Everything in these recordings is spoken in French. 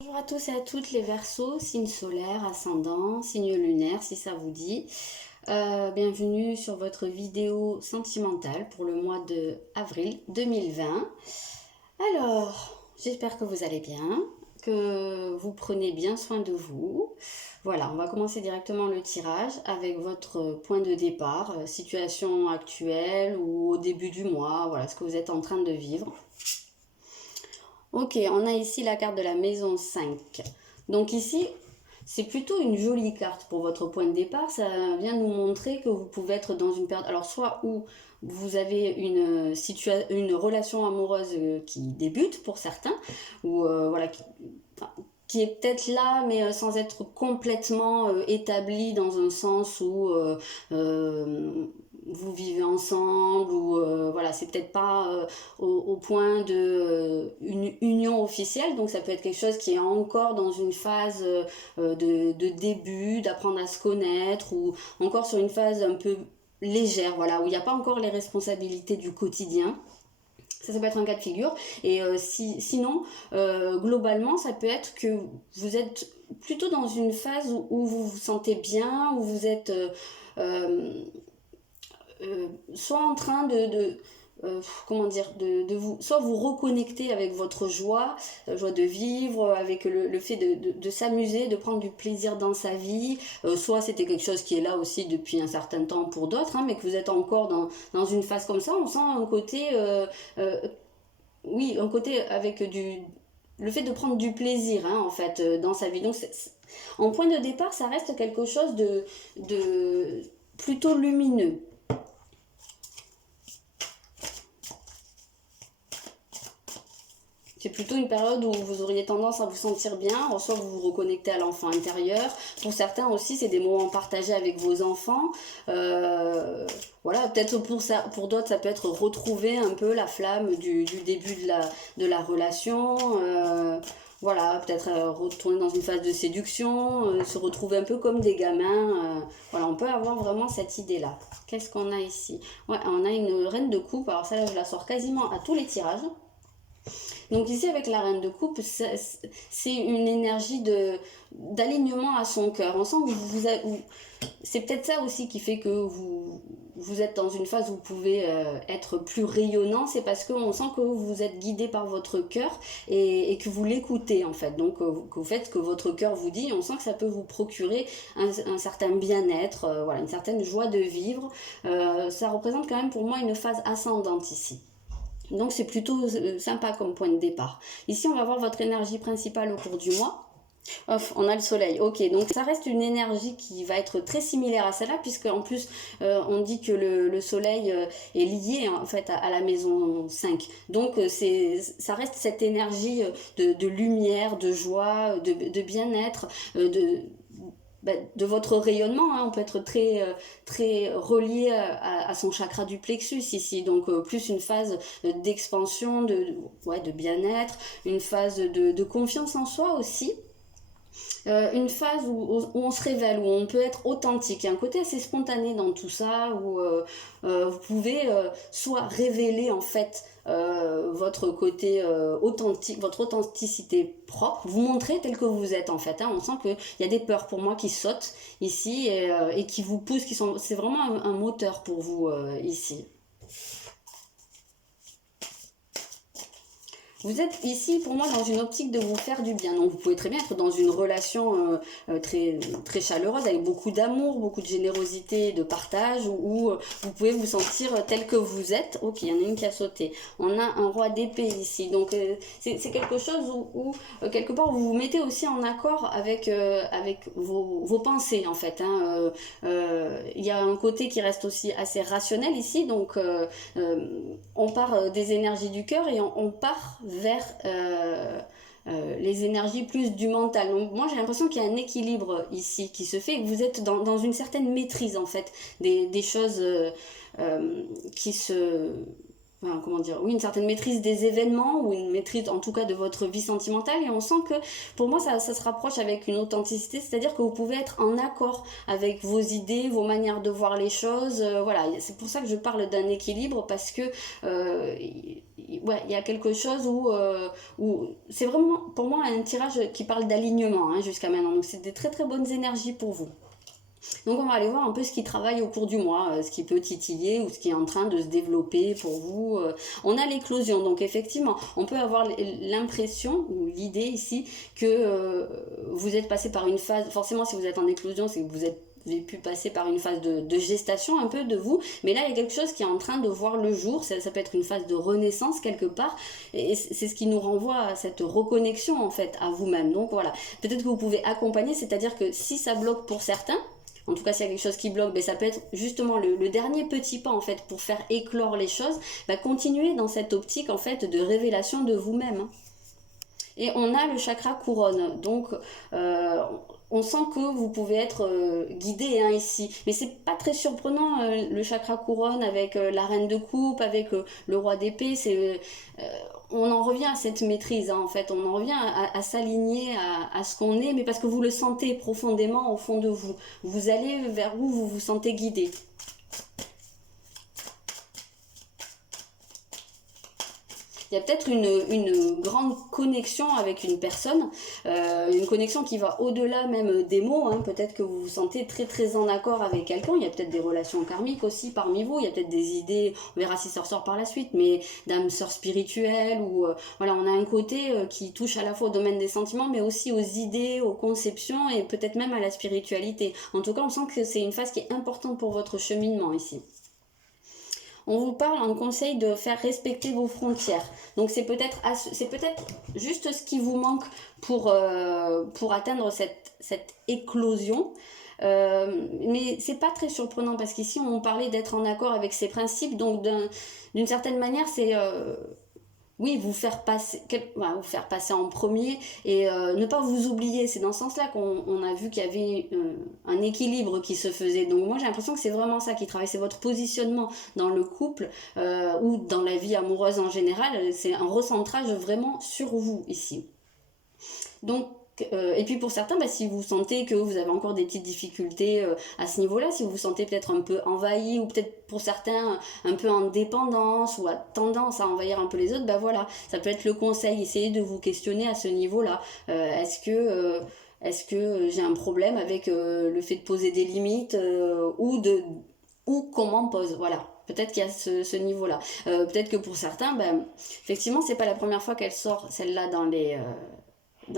Bonjour à tous et à toutes les Verseaux, signe solaire, ascendant, signe lunaire si ça vous dit. Bienvenue sur votre vidéo sentimentale pour le mois de avril 2020. Alors, j'espère que vous allez bien, que vous prenez bien soin de vous. Voilà, on va commencer directement le tirage avec votre point de départ, situation actuelle ou au début du mois, voilà ce que vous êtes en train de vivre. Ok, on a ici la carte de la maison 5. Donc ici, c'est plutôt une jolie carte pour votre point de départ. Ça vient nous montrer que vous pouvez être dans une période, alors soit où vous avez une relation amoureuse qui débute pour certains, ou voilà, qui est peut-être là, mais sans être complètement établie dans un sens où vous vivez ensemble, ou voilà, c'est peut-être pas au point de une union officielle, donc ça peut être quelque chose qui est encore dans une phase de début, d'apprendre à se connaître, ou encore sur une phase un peu légère, voilà, où il n'y a pas encore les responsabilités du quotidien. Ça peut être un cas de figure. Et sinon, globalement, ça peut être que vous êtes plutôt dans une phase où vous vous sentez bien, où vous êtes soit en train comment dire, soit vous reconnecter avec votre joie, joie de vivre, avec le fait de s'amuser, de prendre du plaisir dans sa vie, soit c'était quelque chose qui est là aussi depuis un certain temps pour d'autres, hein, mais que vous êtes encore dans une phase comme ça, on sent un côté, oui, un côté avec le fait de prendre du plaisir, hein, en fait, dans sa vie. Donc, en point de départ, ça reste quelque chose de plutôt lumineux. C'est plutôt une période où vous auriez tendance à vous sentir bien, soit vous vous reconnectez à l'enfant intérieur. Pour certains aussi, c'est des moments partagés avec vos enfants. Voilà, peut-être pour d'autres, ça peut être retrouver un peu la flamme du début de la relation. Voilà, peut-être retourner dans une phase de séduction, se retrouver un peu comme des gamins. Voilà, on peut avoir vraiment cette idée-là. Qu'est-ce qu'on a ici? Ouais, on a une reine de coupe. Alors ça, là, je la sors quasiment à tous les tirages. Donc ici, avec la reine de coupe, c'est une énergie d'alignement à son cœur. On sent que c'est peut-être ça aussi qui fait que vous êtes dans une phase où vous pouvez être plus rayonnant. C'est parce qu'on sent que vous êtes guidé par votre cœur et que vous l'écoutez, en fait. Donc que vous faites ce que votre cœur vous dit. On sent que ça peut vous procurer un certain bien-être, voilà, une certaine joie de vivre. Ça représente quand même pour moi une phase ascendante ici. Donc c'est plutôt sympa comme point de départ. Ici, on va voir votre énergie principale au cours du mois. Off, on a le soleil. Ok, donc ça reste une énergie qui va être très similaire à celle-là, puisque en plus, on dit que le soleil est lié en fait à la maison 5. Donc ça reste cette énergie de lumière, de joie, de bien-être, de votre rayonnement, hein. On peut être très relié à son chakra du plexus ici, donc plus une phase d'expansion, de bien-être, une phase de confiance en soi aussi. Une phase où on se révèle, où on peut être authentique. Il y a un côté assez spontané dans tout ça, où vous pouvez soit révéler en fait votre côté authentique, votre authenticité propre, vous montrer tel que vous êtes en fait, hein. On sent qu'il y a des peurs pour moi qui sautent ici et qui vous poussent, c'est vraiment un moteur pour vous ici. Vous êtes ici, pour moi, dans une optique de vous faire du bien. Donc, vous pouvez très bien être dans une relation très chaleureuse, avec beaucoup d'amour, beaucoup de générosité, de partage, où vous pouvez vous sentir tel que vous êtes. Ok, il y en a une qui a sauté. On a un roi d'épée ici. Donc, c'est quelque chose où quelque part, vous vous mettez aussi en accord avec vos pensées, en fait, hein. Il y a un côté qui reste aussi assez rationnel ici. Donc, on part des énergies du cœur et on part vers les énergies plus du mental. Donc moi j'ai l'impression qu'il y a un équilibre ici qui se fait et que vous êtes dans une certaine maîtrise en fait des choses qui se enfin, comment dire, oui, une certaine maîtrise des événements ou une maîtrise en tout cas de votre vie sentimentale, et on sent que pour moi ça se rapproche avec une authenticité, c'est-à-dire que vous pouvez être en accord avec vos idées, vos manières de voir les choses, voilà, c'est pour ça que je parle d'un équilibre, parce que ouais, il y a quelque chose où c'est vraiment pour moi un tirage qui parle d'alignement, hein, jusqu'à maintenant, donc c'est des très très bonnes énergies pour vous. Donc on va aller voir un peu ce qui travaille au cours du mois, ce qui peut titiller ou ce qui est en train de se développer pour vous. On a l'éclosion, donc effectivement, on peut avoir l'impression ou l'idée ici que vous êtes passé par une phase, forcément si vous êtes en éclosion, c'est que vous avez pu passer par une phase de gestation un peu de vous, mais là il y a quelque chose qui est en train de voir le jour, ça peut être une phase de renaissance quelque part, et c'est ce qui nous renvoie à cette reconnexion en fait à vous-même. Donc voilà, peut-être que vous pouvez accompagner, c'est-à-dire que si ça bloque pour certains, en tout cas s'il y a quelque chose qui bloque, ben, ça peut être justement le dernier petit pas en fait pour faire éclore les choses, ben, continuez dans cette optique en fait de révélation de vous-même. Et on a le chakra couronne, donc on sent que vous pouvez être guidé, hein, ici, mais c'est pas très surprenant, le chakra couronne avec la reine de coupe, avec le roi d'épée, on en revient à cette maîtrise, hein, en fait, on en revient à s'aligner à ce qu'on est, mais parce que vous le sentez profondément au fond de vous, vous allez vers où vous vous sentez guidé. Il y a peut-être une grande connexion avec une personne, une connexion qui va au-delà même des mots, hein. Peut-être que vous vous sentez très très en accord avec quelqu'un, il y a peut-être des relations karmiques aussi parmi vous, il y a peut-être des idées, on verra si ça ressort par la suite, mais d'âme sœur spirituelle, ou voilà, on a un côté qui touche à la fois au domaine des sentiments, mais aussi aux idées, aux conceptions, et peut-être même à la spiritualité. En tout cas, on sent que c'est une phase qui est importante pour votre cheminement ici. On vous parle, on conseille de faire respecter vos frontières. Donc c'est peut-être juste ce qui vous manque pour atteindre cette éclosion. Mais c'est pas très surprenant parce qu'ici on parlait d'être en accord avec ses principes. Donc d'une certaine manière c'est... oui, vous faire passer en premier et ne pas vous oublier. C'est dans ce sens-là qu'on a vu qu'il y avait un équilibre qui se faisait. Donc moi j'ai l'impression que c'est vraiment ça qui travaille, c'est votre positionnement dans le couple ou dans la vie amoureuse en général. C'est un recentrage vraiment sur vous ici. Donc et puis pour certains, bah, si vous sentez que vous avez encore des petites difficultés à ce niveau-là, si vous vous sentez peut-être un peu envahi, ou peut-être pour certains un peu en dépendance ou à tendance à envahir un peu les autres, bah voilà, ça peut être le conseil, essayez de vous questionner à ce niveau-là. Est-ce que j'ai un problème avec le fait de poser des limites ou comment on pose, voilà. Peut-être qu'il y a ce niveau-là. Peut-être que pour certains, ben, effectivement, c'est pas la première fois qu'elle sort celle-là dans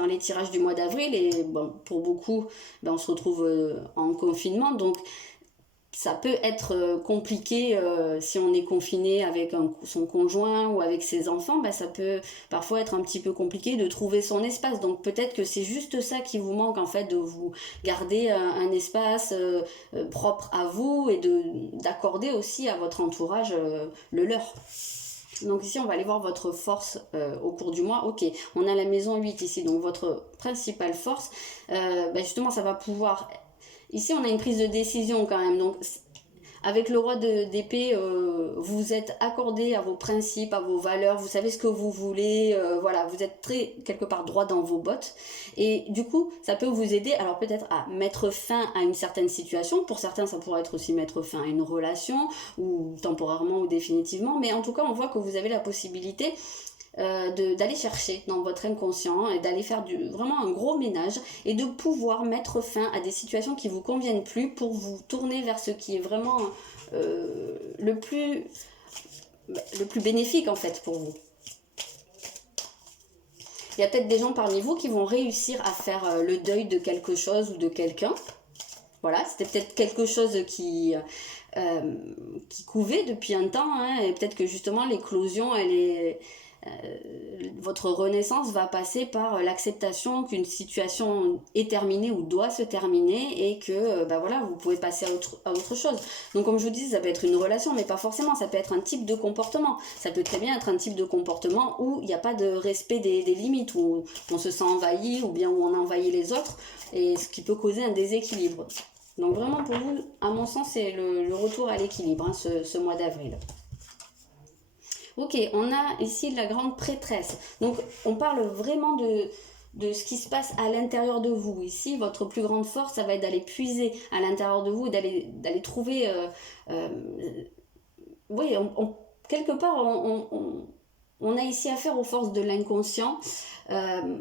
les tirages du mois d'avril, et bon, pour beaucoup ben, on se retrouve en confinement, donc ça peut être compliqué si on est confiné avec son conjoint ou avec ses enfants, ben, ça peut parfois être un petit peu compliqué de trouver son espace. Donc peut-être que c'est juste ça qui vous manque en fait, de vous garder un espace propre à vous et d'accorder aussi à votre entourage le leur. Donc ici on va aller voir votre force au cours du mois. Ok, on a la maison 8 ici, donc votre principale force, ben justement ça va pouvoir... Ici on a une prise de décision quand même, donc avec le roi d'épée, vous êtes accordé à vos principes, à vos valeurs, vous savez ce que vous voulez, voilà, vous êtes très quelque part droit dans vos bottes, et du coup ça peut vous aider alors peut-être à mettre fin à une certaine situation. Pour certains ça pourrait être aussi mettre fin à une relation, ou temporairement ou définitivement, mais en tout cas on voit que vous avez la possibilité d'aller chercher dans votre inconscient et d'aller faire vraiment un gros ménage et de pouvoir mettre fin à des situations qui vous conviennent plus pour vous tourner vers ce qui est vraiment le plus bénéfique en fait pour vous. Il y a peut-être des gens parmi vous qui vont réussir à faire le deuil de quelque chose ou de quelqu'un. Voilà, c'était peut-être quelque chose qui couvait depuis un temps, hein, et peut-être que justement l'éclosion, votre renaissance va passer par l'acceptation qu'une situation est terminée ou doit se terminer, et que ben voilà, vous pouvez passer à autre chose. Donc comme je vous dis, ça peut être une relation, mais pas forcément, ça peut être un type de comportement. Ça peut très bien être un type de comportement où il n'y a pas de respect des limites, où on se sent envahi, ou bien où on a envahi les autres, et ce qui peut causer un déséquilibre. Donc vraiment pour vous, à mon sens, c'est le retour à l'équilibre, hein, ce mois d'avril. Ok, on a ici la grande prêtresse. Donc, on parle vraiment de ce qui se passe à l'intérieur de vous. Ici, votre plus grande force, ça va être d'aller puiser à l'intérieur de vous, d'aller trouver... euh, oui, quelque part, on a ici affaire aux forces de l'inconscient. Euh,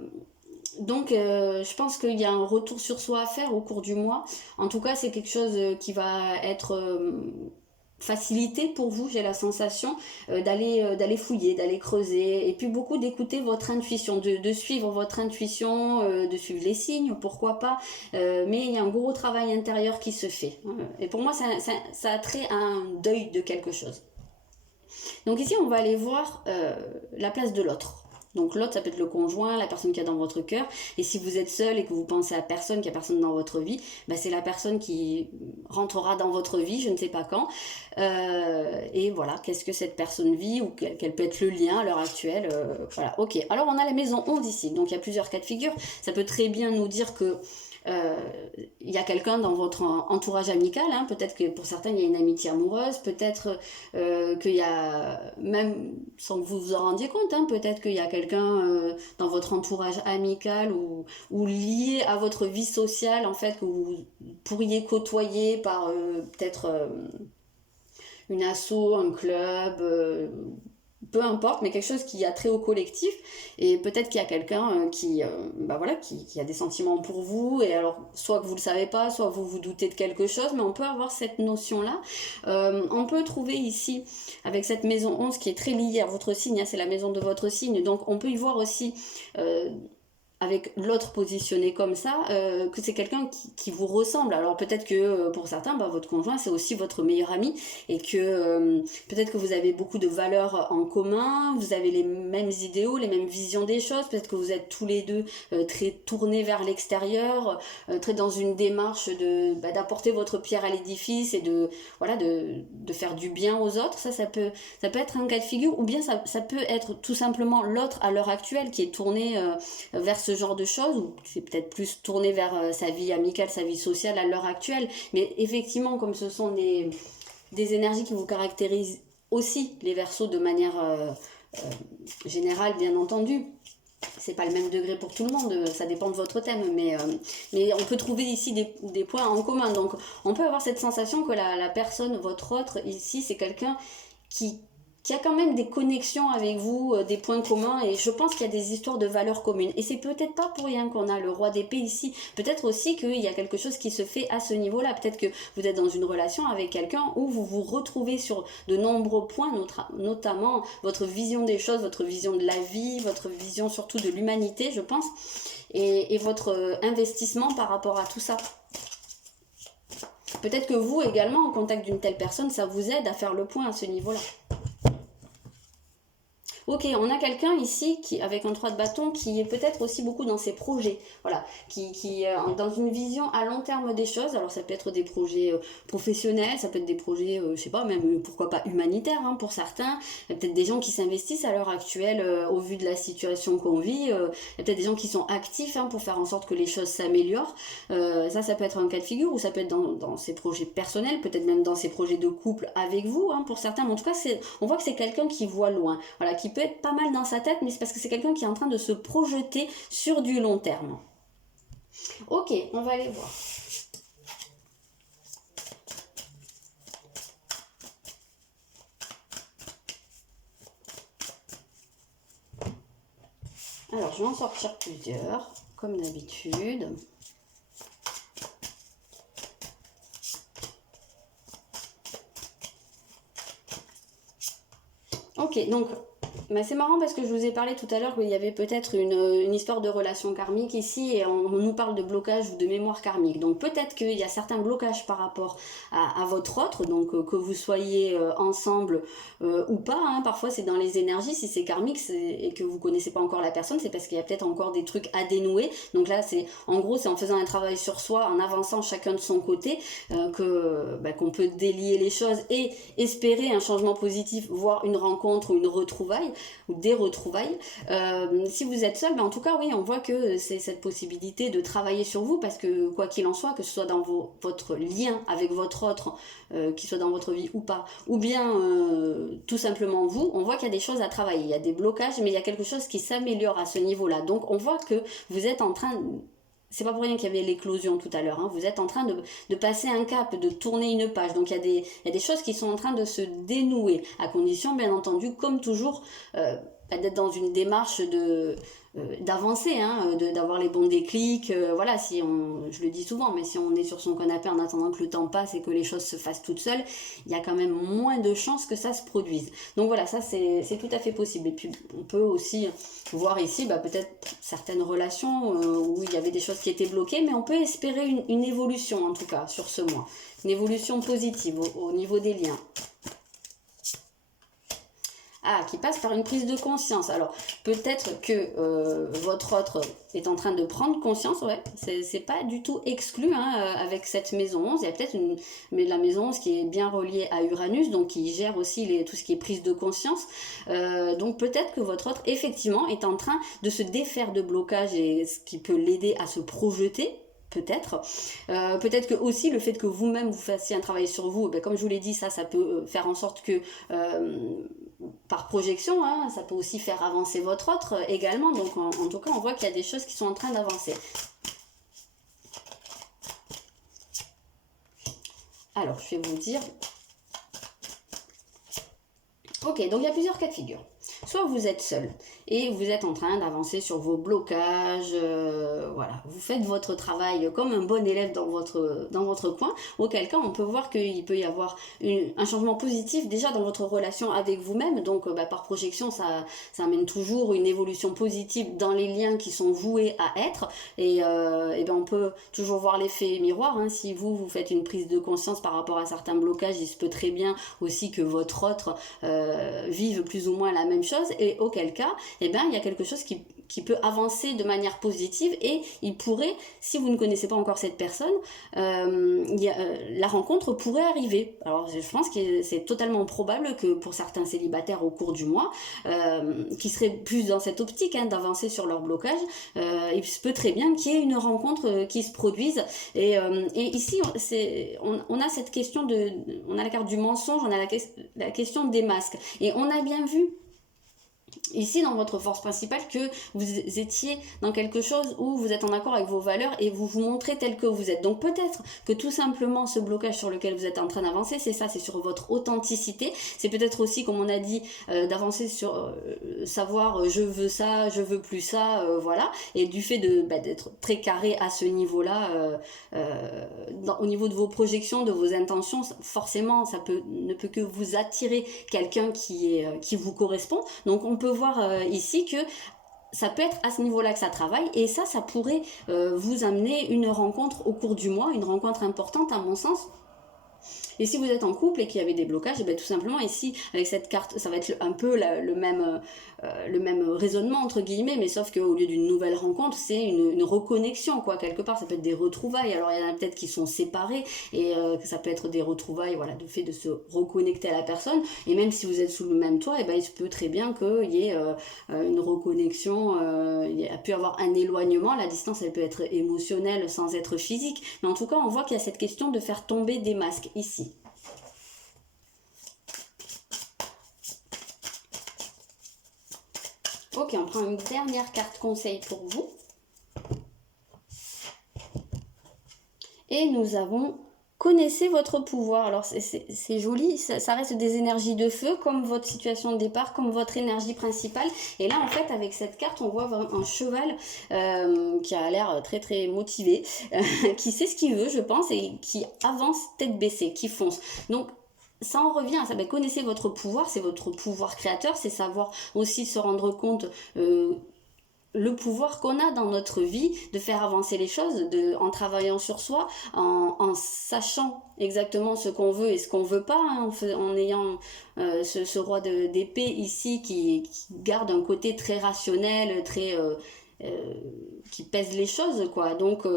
donc, je pense qu'il y a un retour sur soi à faire au cours du mois. En tout cas, c'est quelque chose qui va être facilité pour vous, j'ai la sensation, d'aller fouiller, d'aller creuser, et puis beaucoup d'écouter votre intuition, de suivre votre intuition, de suivre les signes, pourquoi pas, mais il y a un gros travail intérieur qui se fait. Et pour moi, ça a trait à un deuil de quelque chose. Donc ici, on va aller voir la place de l'autre. Donc l'autre, ça peut être le conjoint, la personne qui est dans votre cœur. Et si vous êtes seul et que vous pensez à personne, qu'il n'y a personne dans votre vie, bah c'est la personne qui rentrera dans votre vie, je ne sais pas quand. Et voilà, qu'est-ce que cette personne vit, ou quel peut être le lien à l'heure actuelle. Voilà, ok. Alors on a la maison 11 ici, donc il y a plusieurs cas de figure. Ça peut très bien nous dire que il y a quelqu'un dans votre entourage amical, hein, peut-être que pour certains il y a une amitié amoureuse, peut-être qu'il y a, même sans que vous vous en rendiez compte, hein, peut-être qu'il y a quelqu'un dans votre entourage amical ou lié à votre vie sociale, en fait, que vous pourriez côtoyer par peut-être une asso, un club, peu importe, mais quelque chose qui a trait au collectif. Et peut-être qu'il y a quelqu'un qui a des sentiments pour vous, et alors soit que vous le savez pas, soit vous vous doutez de quelque chose, mais on peut avoir cette notion-là. On peut trouver ici, avec cette maison 11 qui est très liée à votre signe, hein, c'est la maison de votre signe, donc on peut y voir aussi... avec l'autre positionné comme ça, que c'est quelqu'un qui vous ressemble. Alors peut-être que pour certains, votre conjoint c'est aussi votre meilleur ami, et que peut-être que vous avez beaucoup de valeurs en commun, vous avez les mêmes idéaux, les mêmes visions des choses, peut-être que vous êtes tous les deux très tournés vers l'extérieur, très dans une démarche d'apporter votre pierre à l'édifice et de faire du bien aux autres. Ça peut être un cas de figure, ou bien ça peut être tout simplement l'autre à l'heure actuelle qui est tourné vers ce genre de choses, ou c'est peut-être plus tourné vers sa vie amicale, sa vie sociale à l'heure actuelle. Mais effectivement, comme ce sont des énergies qui vous caractérisent aussi, les Verseaux, de manière générale, bien entendu, c'est pas le même degré pour tout le monde, ça dépend de votre thème, mais on peut trouver ici des points en commun. Donc on peut avoir cette sensation que la personne, votre autre ici, c'est quelqu'un qui a quand même des connexions avec vous, des points communs, et je pense qu'il y a des histoires de valeurs communes. Et c'est peut-être pas pour rien qu'on a le roi d'épée ici, peut-être aussi qu'il y a quelque chose qui se fait à ce niveau-là, peut-être que vous êtes dans une relation avec quelqu'un où vous vous retrouvez sur de nombreux points, notamment votre vision des choses, votre vision de la vie, votre vision surtout de l'humanité, je pense, et votre investissement par rapport à tout ça. Peut-être que vous également, en contact d'une telle personne, ça vous aide à faire le point à ce niveau-là. Ok, on a quelqu'un ici avec un 3 de bâton qui est peut-être aussi beaucoup dans ses projets, voilà, qui est dans une vision à long terme des choses. Alors ça peut être des projets professionnels, ça peut être des projets, je sais pas, même pourquoi pas humanitaires, hein, pour certains. Il y a peut-être des gens qui s'investissent à l'heure actuelle au vu de la situation qu'on vit. Il y a peut-être des gens qui sont actifs, hein, pour faire en sorte que les choses s'améliorent. Ça peut être un cas de figure, ou ça peut être dans ses projets personnels, peut-être même dans ses projets de couple avec vous, hein, pour certains. Mais en tout cas, on voit que c'est quelqu'un qui voit loin, voilà, qui peut être pas mal dans sa tête, mais c'est parce que c'est quelqu'un qui est en train de se projeter sur du long terme. Ok, on va aller voir. Alors, je vais en sortir plusieurs, comme d'habitude. Ok, donc c'est marrant parce que je vous ai parlé tout à l'heure qu'il y avait peut-être une histoire de relation karmique ici, et on nous parle de blocage ou de mémoire karmique. Donc peut-être qu'il y a certains blocages par rapport à votre autre, donc que vous soyez ensemble ou pas, hein. Parfois c'est dans les énergies, si c'est karmique et que vous connaissez pas encore la personne, c'est parce qu'il y a peut-être encore des trucs à dénouer. Donc là c'est en faisant un travail sur soi, en avançant chacun de son côté, qu'on peut délier les choses et espérer un changement positif, voire une rencontre ou une retrouvaille. ou des retrouvailles. Si vous êtes seul, en tout cas, oui, on voit que c'est cette possibilité de travailler sur vous, parce que quoi qu'il en soit, que ce soit dans votre lien avec votre autre, qu'il soit dans votre vie ou pas, ou bien tout simplement vous, on voit qu'il y a des choses à travailler, il y a des blocages, mais il y a quelque chose qui s'améliore à ce niveau-là. Donc on voit que vous êtes en train... C'est pas pour rien qu'il y avait l'éclosion tout à l'heure, hein. Vous êtes en train de passer un cap, de tourner une page. Donc il y a des choses qui sont en train de se dénouer, à condition bien entendu, comme toujours, d'être dans une démarche d'avancer, hein, d'avoir les bons déclics. Voilà, je le dis souvent, mais si on est sur son canapé en attendant que le temps passe et que les choses se fassent toutes seules, il y a quand même moins de chances que ça se produise. Donc voilà, ça c'est tout à fait possible. Et puis on peut aussi voir ici peut-être certaines relations où il y avait des choses qui étaient bloquées, mais on peut espérer une évolution en tout cas sur ce mois. Une évolution positive au niveau des liens. Ah, qui passe par une prise de conscience. Alors, peut-être que votre autre est en train de prendre conscience, ouais, c'est pas du tout exclu, hein, avec cette maison 11. Il y a peut-être mais la maison 11 qui est bien reliée à Uranus, donc qui gère aussi tout ce qui est prise de conscience. Donc peut-être que votre autre, effectivement, est en train de se défaire de blocage, et ce qui peut l'aider à se projeter. Peut-être. Peut-être que aussi le fait que vous-même vous fassiez un travail sur vous, comme je vous l'ai dit, ça peut faire en sorte que par projection, hein, ça peut aussi faire avancer votre autre également. Donc en tout cas, on voit qu'il y a des choses qui sont en train d'avancer. Alors, je vais vous dire... Ok, donc il y a plusieurs cas de figure. Soit vous êtes seul et vous êtes en train d'avancer sur vos blocages, voilà, vous faites votre travail comme un bon élève dans votre coin, auquel cas on peut voir qu'il peut y avoir un changement positif déjà dans votre relation avec vous-même. Donc par projection, ça amène toujours une évolution positive dans les liens qui sont voués à être, et on peut toujours voir l'effet miroir, hein. Si vous faites une prise de conscience par rapport à certains blocages, il se peut très bien aussi que votre autre vive plus ou moins la même chose, et auquel cas il y a quelque chose qui peut avancer de manière positive, et il pourrait, si vous ne connaissez pas encore cette personne, la rencontre pourrait arriver. Alors je pense que c'est totalement probable que pour certains célibataires au cours du mois, qui seraient plus dans cette optique, hein, d'avancer sur leur blocage, il se peut très bien qu'il y ait une rencontre qui se produise, et ici on a cette question on a la carte du mensonge, on a la question des masques, et on a bien vu ici dans votre force principale que vous étiez dans quelque chose où vous êtes en accord avec vos valeurs et vous vous montrez tel que vous êtes. Donc peut-être que tout simplement ce blocage sur lequel vous êtes en train d'avancer, c'est ça, c'est sur votre authenticité. C'est peut-être aussi, comme on a dit, d'avancer sur savoir je veux ça, je veux plus ça, voilà. Et du fait d'être très carré à ce niveau-là, au niveau de vos projections, de vos intentions, forcément ça ne peut que vous attirer quelqu'un qui vous correspond. Donc on peut voir ici que ça peut être à ce niveau-là que ça travaille, et ça pourrait vous amener une rencontre au cours du mois, une rencontre importante à mon sens. Et si vous êtes en couple et qu'il y avait des blocages, tout simplement ici avec cette carte, ça va être un peu le même raisonnement entre guillemets, mais sauf qu'au lieu d'une nouvelle rencontre, c'est une reconnexion, quoi, quelque part. Ça peut être des retrouvailles. Alors il y en a peut-être qui sont séparés, et que ça peut être des retrouvailles, voilà, de fait de se reconnecter à la personne. Et même si vous êtes sous le même toit, il se peut très bien qu'il y ait une reconnexion, il y a pu avoir un éloignement. La distance, elle peut être émotionnelle sans être physique, mais en tout cas on voit qu'il y a cette question de faire tomber des masques ici. Ok, on prend une dernière carte conseil pour vous. Et nous avons connaissez votre pouvoir. Alors c'est joli, ça reste des énergies de feu, comme votre situation de départ, comme votre énergie principale. Et là en fait avec cette carte on voit un cheval qui a l'air très très motivé, qui sait ce qu'il veut je pense, et qui avance tête baissée, qui fonce. Donc ça en revient à ça, connaissez votre pouvoir, c'est votre pouvoir créateur, c'est savoir aussi se rendre compte le pouvoir qu'on a dans notre vie de faire avancer les choses, en travaillant sur soi, en sachant exactement ce qu'on veut et ce qu'on veut pas, hein, en ayant ce roi d'épée ici qui garde un côté très rationnel, très qui pèse les choses, quoi. Donc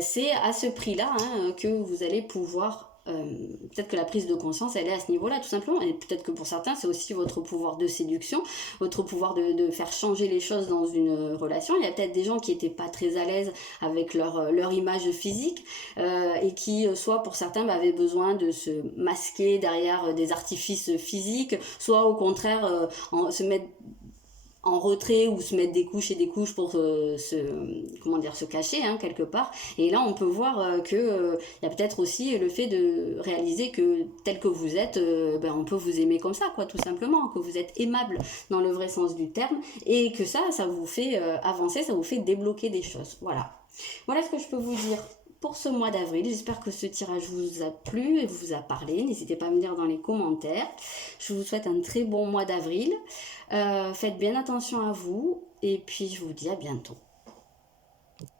c'est à ce prix-là, hein, que vous allez pouvoir peut-être que la prise de conscience, elle est à ce niveau-là, tout simplement. Et peut-être que pour certains, c'est aussi votre pouvoir de séduction, votre pouvoir de faire changer les choses dans une relation. Il y a peut-être des gens qui n'étaient pas très à l'aise avec leur image physique et qui, soit pour certains, avaient besoin de se masquer derrière des artifices physiques, soit au contraire, se mettre en retrait ou se mettre des couches et des couches pour se cacher hein, quelque part. Et là, on peut voir que il y a peut-être aussi le fait de réaliser que tel que vous êtes, on peut vous aimer comme ça, quoi, tout simplement, que vous êtes aimable dans le vrai sens du terme, et que ça vous fait avancer, ça vous fait débloquer des choses. Voilà ce que je peux vous dire pour ce mois d'avril. J'espère que ce tirage vous a plu et vous a parlé. N'hésitez pas à me dire dans les commentaires. Je vous souhaite un très bon mois d'avril. Faites bien attention à vous et puis je vous dis à bientôt.